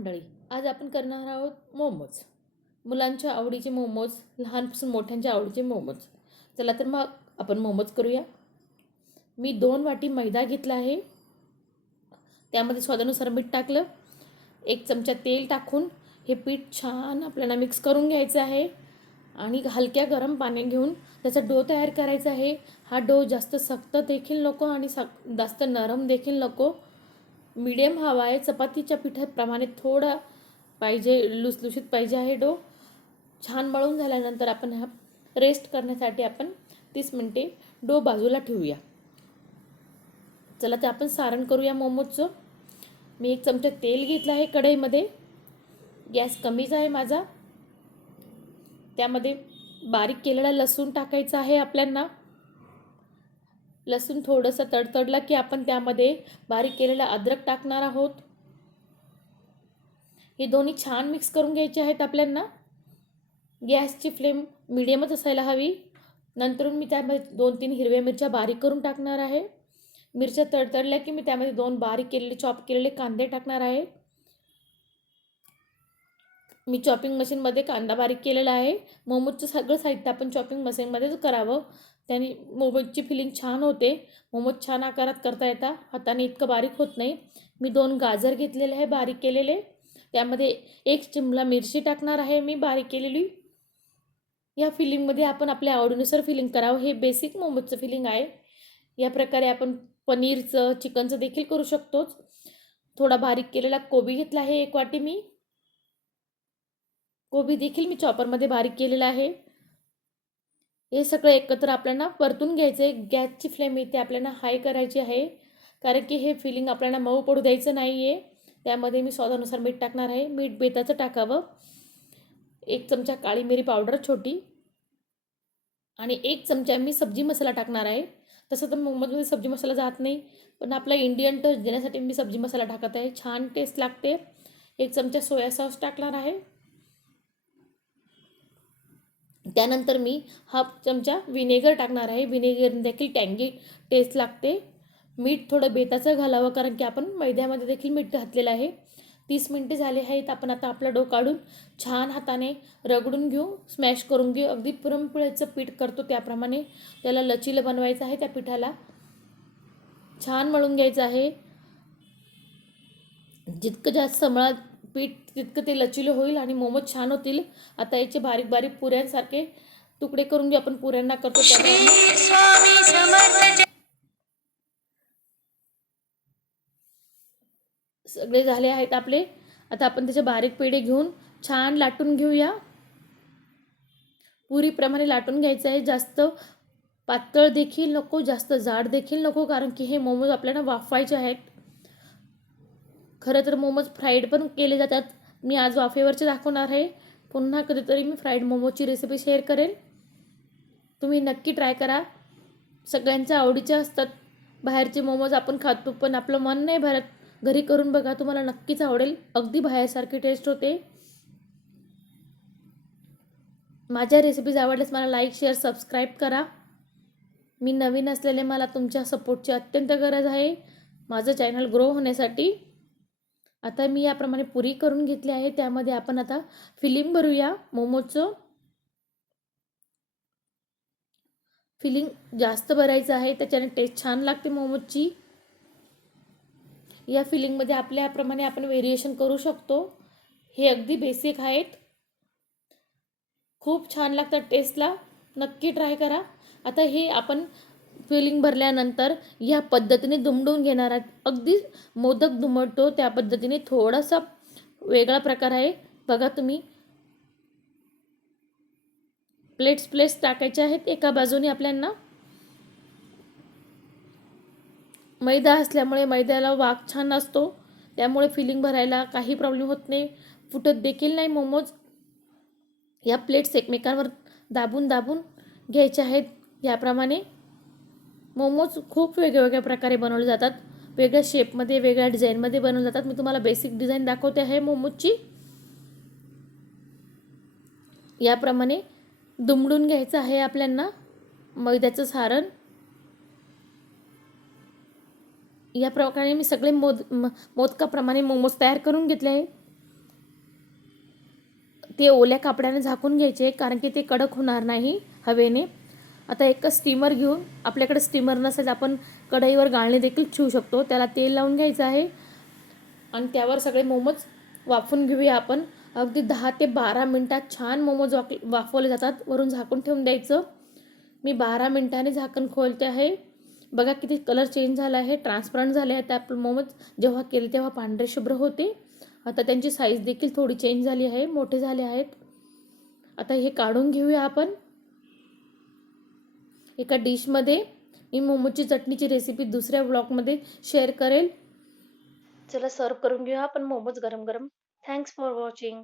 मंडळी आज आपण करणार आहोत मोमोज. मुलांच्या आवडीचे मोमोज लहानपासून मोठ्यांच्या आवडीचे मोमोज. चला तर मग आपण मोमोज करूया. मी दोन वाटी मैदा घेतला आहे. त्यामध्ये स्वादानुसार मीठ टाकलं. एक चमचा तेल टाकून हे पीठ छान आपल्याला मिक्स करून घ्यायचं आहे. आणि हलक्या गरम पाणी घेऊन त्याचा डो तयार करायचा आहे. हा डो जास्त सक्त देखील नको आणि सक जास्त नरम देखील नको. मीडियम हवा आहे चपातीच्या पिठाप्रमाणे थोडा पाहिजे लुसलुशीत पाहिजे आहे डो. छान मळून झाल्यानंतर आपण हा रेस्ट करण्यासाठी आपण तीस मिनटे डो बाजूला ठेवूया. चला ते आपण सारण करूया मोमोजचं. मी एक चमचा तेल घेतलं आहे कढईमध्ये. गॅस कमीच आहे माझा. त्यामध्ये बारीक केलेला लसूण टाकायचा आहे आपल्यांना. लसूण थोडंसं तडतडला की आपण त्यामध्ये बारीक केलेला अद्रक टाकणार आहोत. हे दोन्ही छान मिक्स करून घ्यायचे आहेत आपल्यांना. गॅसची फ्लेम मिडियमच असायला हवी. नंतरून मी त्यामध्ये दोन तीन हिरव्या मिरच्या बारीक करून टाकणार आहे. मिरच्या तडतडल्या की मी त्यामध्ये दोन बारीक केलेले चॉप केलेले कांदे टाकणार आहे. मी चॉपिंग मशीनमध्ये कांदा बारीक केलेला आहे. मोमोजचं सगळं साहित्य आपण चॉपिंग मशीनमध्येच करावं. त्याने मोमोजची फिलिंग छान होते. मोमोज छान आकारात करता येतात. हाताने इतकं बारीक होत नाही. मी दोन गाजर घेतलेले आहे बारीक केलेले. त्यामध्ये एक चिमला मिरची टाकणार आहे मी बारीक केलेली. या फिलिंगमध्ये आपण आपल्या आवडीनुसार फिलिंग करावं. हे बेसिक मोमोजचं फिलिंग आहे. या प्रकारे आपण पनीरचं चिकनचं देखील करू शकतोच. थोडा बारीक केलेला कोबी घेतला आहे एक वाटी मी. कोबी देखील मी चॉपरमध्ये बारीक केलेला आहे. हे सगळं एकत्र आपल्याला परतून घ्यायचं आहे गॅसची फ्लेम इथे आपल्याला हाय करायची आहे. कारण की हे फिलिंग आपल्याला मऊ पडू द्यायचं नाही आहे त्यामध्ये मी स्वादानुसार मीठ टाकणार आहे. मीठ बेताचं टाकावं. एक चमचा काळी मिरी पावडर छोटी. आणि एक चमचा मी सब्जी मसाला टाकणार आहे. तसं तर मोमोजमध्ये सब्जी मसाला जात नाही. पण आपला इंडियन टच देण्यासाठी मी सब्जी मसाला टाकत आहे. छान टेस्ट लागते. एक चमचा सोया सॉस टाकणार आहे. त्यानंतर मी हाफ चमचा विनेगर टाकणार आहे. विनेगर देखील टँगी टेस्ट लागते. मीठ थोडं बेताचं घालावं कारण की आपण मैद्यामध्ये देखील मीठ घातलेलं आहे. तीस मिनटे झाले आहेत. आपण आता आपला डो काढून छान हाताने रगडून घेऊ. स्मॅश करून घेऊ. अगदी पुरणपोळ्याचं पीठ करतो त्याप्रमाणे. त्याला लचीलं बनवायचं आहे त्या पिठाला. छान मळून घ्यायचं आहे. जितकं जास्त मळा पीठ तितकं ते लचिलं होईल आणि मोमोज छान होतील. आता याचे बारीक बारीक पुऱ्यांसारखे तुकडे करून घेऊ. आपण पुऱ्यांना करतो सगळे झाले आहेत आपले. आता आपण त्याचे बारीक पेढे घेऊन छान लाटून घेऊया. पुरीप्रमाणे लाटून घ्यायचं आहे. जास्त पातळ देखील नको जास्त जाड देखील नको कारण की हे मोमोज आपल्याला वाफवायचे आहेत. खरं तर मोमोज फ्राईड पण केले जातात. मी आज वाफेवरचे दाखवणार आहे. पुन्हा कधीतरी मी फ्राईड मोमोजची रेसिपी शेअर करेन. तुम्ही नक्की ट्राय करा. सगळ्यांच्या आवडीचे असतात. बाहेरचे मोमोज आपण खातो पण आपलं मन नाही भरत. घरी करून बघा तुम्हाला नक्कीच आवडेल. अगदी बाहेरसारखी टेस्ट होते. माझ्या रेसिपीज आवडल्यास मला लाईक शेअर सबस्क्राईब करा. मी नवीन असलेले मला तुमच्या सपोर्टची अत्यंत गरज आहे. माझं चॅनल ग्रो होण्यासाठी आता मी याप्रमाणे पुरी करून घेतली आहे. त्यामध्ये आपण आता फिलिंग भरूया. मोमोजचं फिलिंग जास्त भरायचं आहे. त्याच्याने टेस्ट छान लागते मोमोजची. या फिलिंगमध्ये आपल्याप्रमाणे आपण व्हेरिएशन करू शकतो. हे अगदी बेसिक आहेत. खूप छान लागतात टेस्टला नक्की ट्राय करा. आता हे आपण फिलिंग भरल्यानंतर ह्या पद्धतीने दुमडून घेणार अगदी मोदक दुमडतो त्या पद्धतीने थोडासा वेगळा प्रकार आहे. बघा तुम्ही. प्लेट्स प्लेट्स टाकायचे आहेत एका बाजूने आपल्यांना. मैदा असल्यामुळे मैद्याला वाघ छान असतो. त्यामुळे फिलिंग भरायला काही प्रॉब्लेम होत नाही. फुटत देखील नाही मोमोज. या प्लेट्स एकमेकांवर दाबून दाबून घ्यायचे आहेत. याप्रमाणे मोमोज खूप वेगवेगळ्या प्रकारे बनवले जातात. वेगळ्या शेपमध्ये वेगळ्या डिझाईनमध्ये बनवले जातात. मी तुम्हाला बेसिक डिझाईन दाखवते आहे मोमोजची. याप्रमाणे दुमडून घ्यायचं आहे आपल्यांना. मैद्याचं सारण. या प्रकारे मी सगळे मोद म- मोदकाप्रमाणे मोमोज तयार करून घेतले आहे. ते ओल्या कापड्याने झाकून घ्यायचे कारण की ते कडक होणार नाही हवेने. आता एक स्टीमर घेऊन आपल्याकडे स्टीमर नसेल तर आपण कढईवर गाळणे देखील ठेवू शकतो. त्याला तेल लावून घ्यायचं आहे. आणि त्यावर सगळे मोमोज वाफून घेऊया आपण. अगदी दहा ते बारा मिनटात छान मोमोज वाक वाफवले जातात. वरून झाकून ठेवून द्यायचं. मी बारा मिनटाने झाकण खोलते आहे. बघा किती कलर चेंज झाला आहे. ट्रान्सपरंट झाले आहेत आपलं मोमोज. जेव्हा केले तेव्हा पांढरे शुभ्र होते. आता त्यांची साईज देखील थोडी चेंज झाली आहे. मोठे झाले आहेत. आता हे काढून घेऊया आपण. एका डिशमध्ये मी मोमोची चटणीची रेसिपी दुसऱ्या ब्लॉगमध्ये शेअर करेल. चला सर्व करून घेऊ आपण मोमोज गरम गरम थँक्स फॉर वॉचिंग